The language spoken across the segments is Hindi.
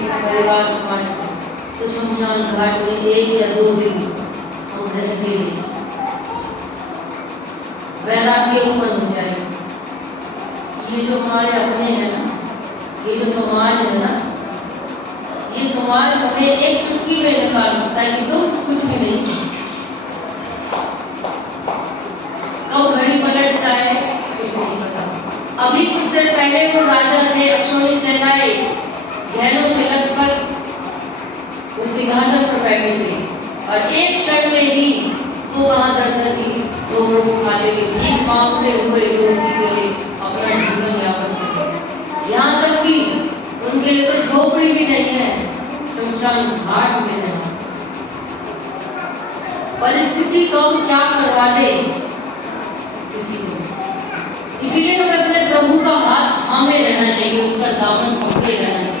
अपने परिवार समाज में, तो शमशान घाट में 1 या 2 दिन हम रह के वैराग्य उत्पन्न हो जाए। ये जो हमारे अपने हैं ना, ये जो समाज है ना, ये समाज हमें एक चुटकी में निकाल सकता है कि तुम कुछ भी नहीं। कब घड़ी पलट जाए कुछ नहीं पता। अभी कुछ देर पहले वो राजा ने अक्षौणी सेनाएं गहनों से लगभग उस सिंहासन पर बैठे थे और एक क्षण में ही वो वहां दरदर की लोगों को खाते के भीख मांगते हुए रोटी के लिए अपना जीवन यापन करते। यहाँ तक कि उनके लिए तो झोपड़ी भी नहीं है, शमशान घाट में नहीं। परिस्थिति कब क्या करवा दे किसी को। इसीलिए हमें अपने प्रभु का हाथ थामे रहना चाहिए, उसका दामन पकड़े रहना चाहिए।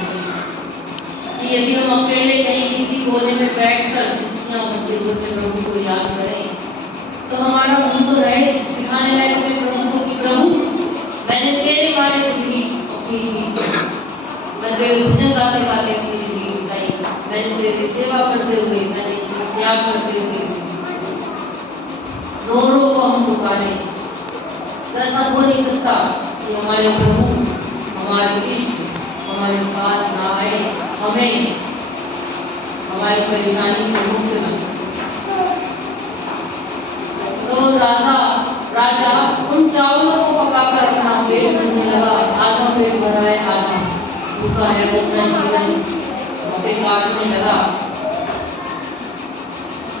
कि यदि हम अकेले कहीं किसी कोने में बैठकर सिस्कियां भरते हुए प्रभु को याद करें, तो हमारा मन तो रहे दिखाने लायक अपने प्रभु को कि प्रभु मैंने तेरे बारे जिंदगी अपनी की, मैं तेरे भजन गाते गाते अपनी जिंदगी बिताई, मैंने तेरी सेवा करते हुए, मैंने त्याग करते हुए रो रो को हम पुकारे। ऐसा हो नहीं सकता कि हमारे प्रभु हमारे इष्ट हमारे पास ना आए, हमें हमारी परेशानी से मुक्त न करें। तो राजा उन चावलों को पकाकर अपना पेट भरने लगा। आधा पेट भरा है, आधा भूखा है, अपना जीवन पे काटने लगा।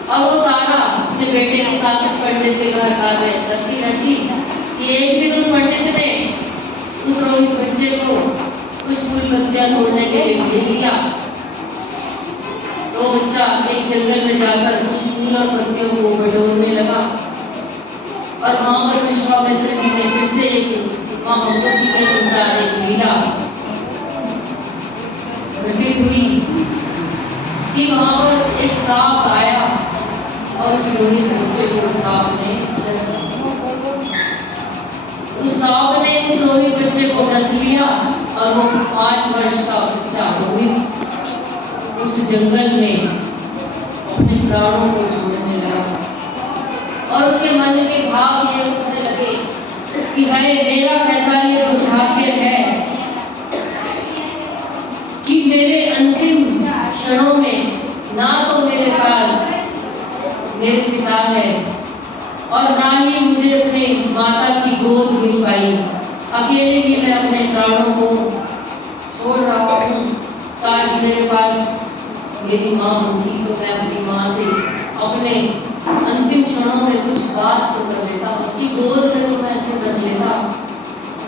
अब वो तारा अपने बेटे के साथ उस पंडित के घर आ गए, लड़ती लड़ती कि एक दिन उस पंडित ने उस रोहित बच्चे को कुछ फूल पत्तियां तोड़ने के लिए भेज दिया। तो बच्चा एक जंगल में जाकर कुछ फूल और पत्तियों को बटोरने लगा और वहां पर विश्वामित्र जी ने फिर से एक मां भगवती के अनुसार एक लीला घटित हुई कि वहां पर एक सांप आया और उस रोहित बच्चे को सांप ने उस रोहित बच्चे को डस लिया और वो 5 वर्ष का बच्चा रोहित उस जंगल में अपने प्राणों को छोड़ने लगा। और उसके मन के भाव ये उठने लगे कि हाय मेरा कैसा ये दुर्भाग्य है कि मेरे अंतिम क्षणों में ना तो मेरे पास मेरे पिता है और ना ही मुझे अपने माता की गोद मिल पाई। अकेले ही मैं अपने प्राणों को छोड़ रहा हूँ। काश मेरे पास मेरी माँ होती तो मैं अपनी माँ से अपने अंतिम क्षणों में कुछ बात तो कर लेता, उसकी गोद में तो मैं ऐसे कर लेता।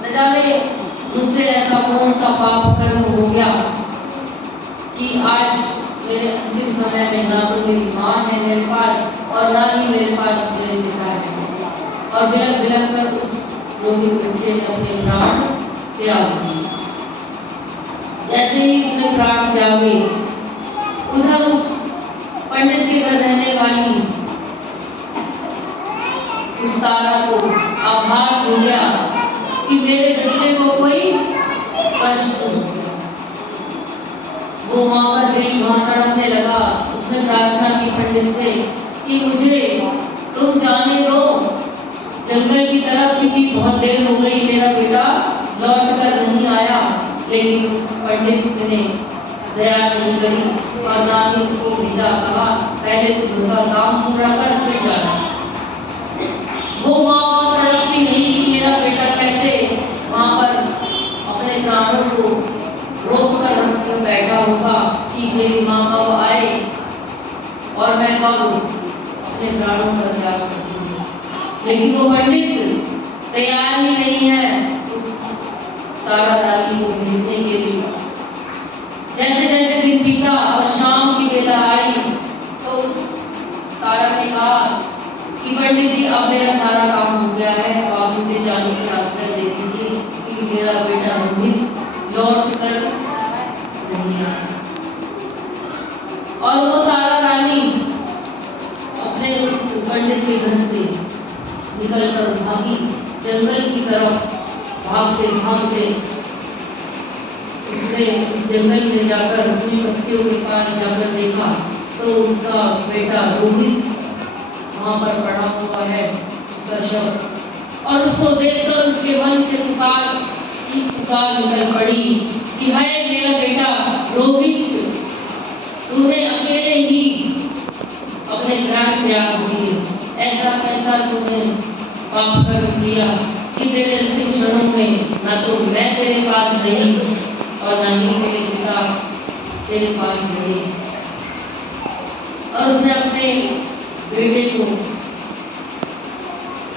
न जाने मुझसे ऐसा कौन सा पाप कर्म हो गया कि आज मेरे अंतिम समय में ना तो मेरी माँ है मेरे पास और ना ही मेरे पास मेरे पिता है। और बिलख बिलख कर उस रोहित बच्चे ने अपने प्राण त्याग दिए। जैसे ही उसने प्राण त्यागे, उधर उस पंडित के घर रहने वाली उस तारा को आभास हो गया कि मेरे बच्चे को कोई कष्ट हो गया। वो वहां पर गई, वहां तड़पने लगा। उसने प्रार्थना की पंडित से कि मुझे तुम जाने दो जंगल की तरफ, क्योंकि बहुत देर हो गई, मेरा बेटा लौट कर नहीं आया। लेकिन उस पंडित ने दया नहीं करी और ना ही उसको भेजा, कहा पहले तो उनका काम पूरा कर फिर जाना। वो माँ तड़पती रही कि मेरा बेटा कैसे वहां पर अपने प्राणों को रोक कर रख कर बैठा होगा कि मेरी माँ कब आए और मैं कब अपने प्राणों का त्याग करूंगी। लेकिन वो पंडित तैयार ही नहीं है तारा रानी को भेजने के लिए। जैसे जैसे दिन बीता और शाम की बेला आई तो उस तारा ने कहा कि पंडित जी अब मेरा सारा काम हो गया है, अब आप मुझे जाने की आज्ञा दे दीजिए क्योंकि मेरा बेटा रोहित लौट कर नहीं आया। और वो तारा रानी अपने उस पंडित के घर से निकलकर भागी, जंगल की तरफ भागते भागते उस उसने जंगल में जाकर अपनी पत्तियों के पास जाकर देखा तो उसका बेटा रोहित वहाँ पर पड़ा हुआ है, उसका शव। और उसको देखकर उसके मन से चीख पुकार निकल पड़ी कि हाय मेरा बेटा रोहित, तूने अकेले ही अपने प्राण त्याग दिए, ऐसा कैसा तूने पाप कर दिया कि तेरे अंतिम क्षणों में ना तो मैं तेरे पास नहीं और ना ही मेरे पिता तेरे पास नहीं। और उसने अपने बेटे को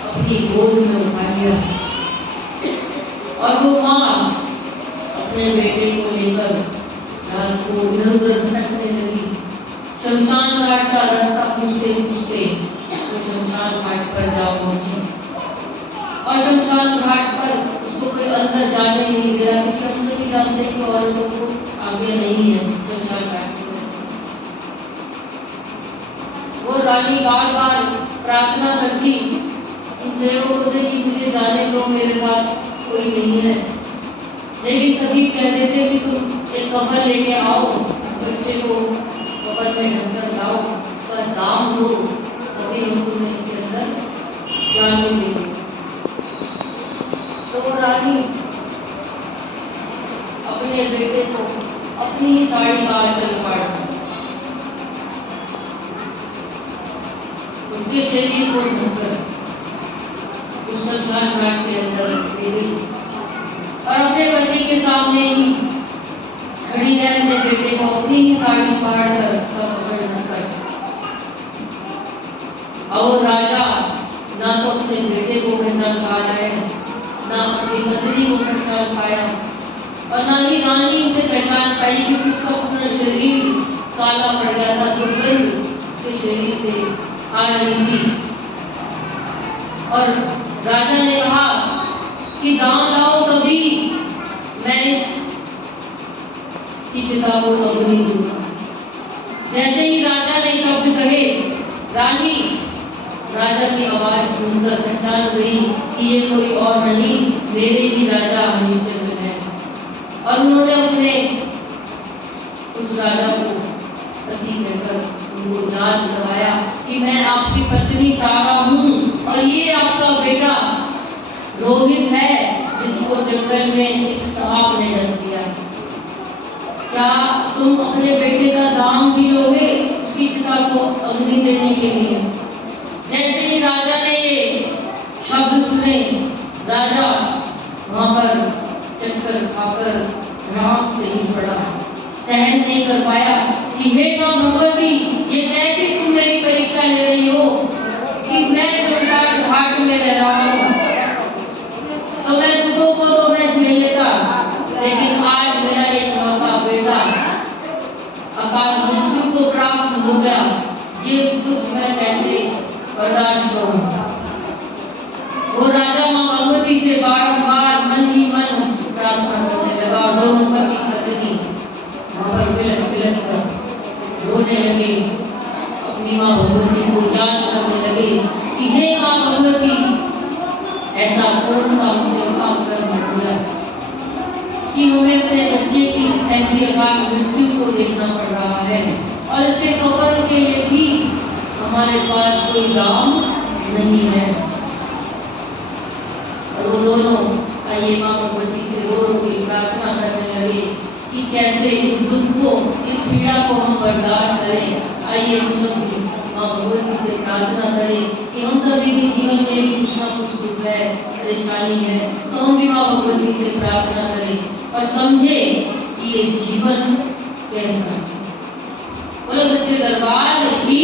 अपनी गोद में उठा लिया और वो माँ अपने बेटे को लेकर रात को इधर उधर भटकने लगी। शमशान घाट का रास्ता पूछते पूछते वो शमशान घाट पर जा पहुंची और शमशान घाट पर उसको कोई अंदर जाने नहीं दे रहा, क्योंकि हम सभी जानते हैं कि औरतों को आगे नहीं है शमशान घाट में। वो रानी बार बार प्रार्थना करती उन सेवकों से कि मुझे जाने दो, मेरे साथ कोई नहीं है, लेकिन सभी कह देते कि तुम एक कफन लेके आओ, इस बच्चे को कफन में ढककर लाओ, उसका दाम दो, तभी हम तुम्हें इसके अंदर जाने देंगे। तो वो रानी अपने बेटे को अपनी ही साड़ी का आंचल फाड़ उसके शरीर को ढककर उस शमशान घाट के अंदर ले गई और अपने पति के सामने ही खड़ी है, अपने बेटे को अपनी ही साड़ी फाड़ कर पकड़ और राजा ना तो अपने बेटे को पहचान पा रहा है, ना अपनी पत्नी को पहचान पाया और ना ही रानी उसे पहचान पाई, क्योंकि उसका पूरा शरीर काला पड़ गया था, दुर्गंध उसके शरीर से आ रही थी। और राजा ने कहा कि दाम लाओ तभी मैं इस चिता को अग्नि दूंगा। जैसे ही राजा ने शब्द कहे, रानी राजा की आवाज सुनकर पहचान गई कि ये कोई और नहीं, मेरे ही राजा हरिश्चंद्र है। और उन्होंने अपने उस राजा को सती कहकर उनको याद करवाया कि मैं आपकी पत्नी तारा हूँ और ये आपका बेटा रोहित है, जिसको जंगल में एक सांप ने डस दिया। क्या तुम अपने बेटे का दाम भी लोगे उसकी चिता को अग्नि देने के लिए? जैसे ही राजा ने ये शब्द सुने, राजा वहां पर चक्कर खाकर राम से ही पड़ा, सहन नहीं कर पाया कि हे मां भगवती, ये कैसी तुम मेरी परीक्षा ले रही हो कि मैं शमशान घाट में रह रहा हूँ, तो मैं दुखों को तो मैं झेल लेता, लेकिन आज मेरा एक लौता बेटा अकाल मृत्यु को प्राप्त हो गया, ये दुख मैं कैसे बर्दाश्त करूं? वो राजा मां भगवती से बारंबार मन ही मन प्रार्थना करने लगा और दोनों पति पत्नी वहां पर बिलख कर रोने लगे, अपनी मां भगवती को याद करने लगे कि हे मां भगवती, ऐसा कौन सा मुझे काम कर दिया कि हमें अपने बच्चे की ऐसी अकाल मृत्यु को देखना पड़ रहा है और इसके कफन के लिए भी हमारे पास कोई दाम नहीं है। और वो दोनों आइए मां भगवती से रो के प्रार्थना करने लगे कि कैसे इस दुख को, इस पीड़ा को हम बर्दाश्त करें। आइए हम सब भी मां भगवती से प्रार्थना करें कि हम सभी के जीवन में भी कुछ ना कुछ दुख है, परेशानी है, तो हम भी मां भगवती से प्रार्थना करें और समझे कि ये जीवन कैसा है। बोलो सच्चे दरबार की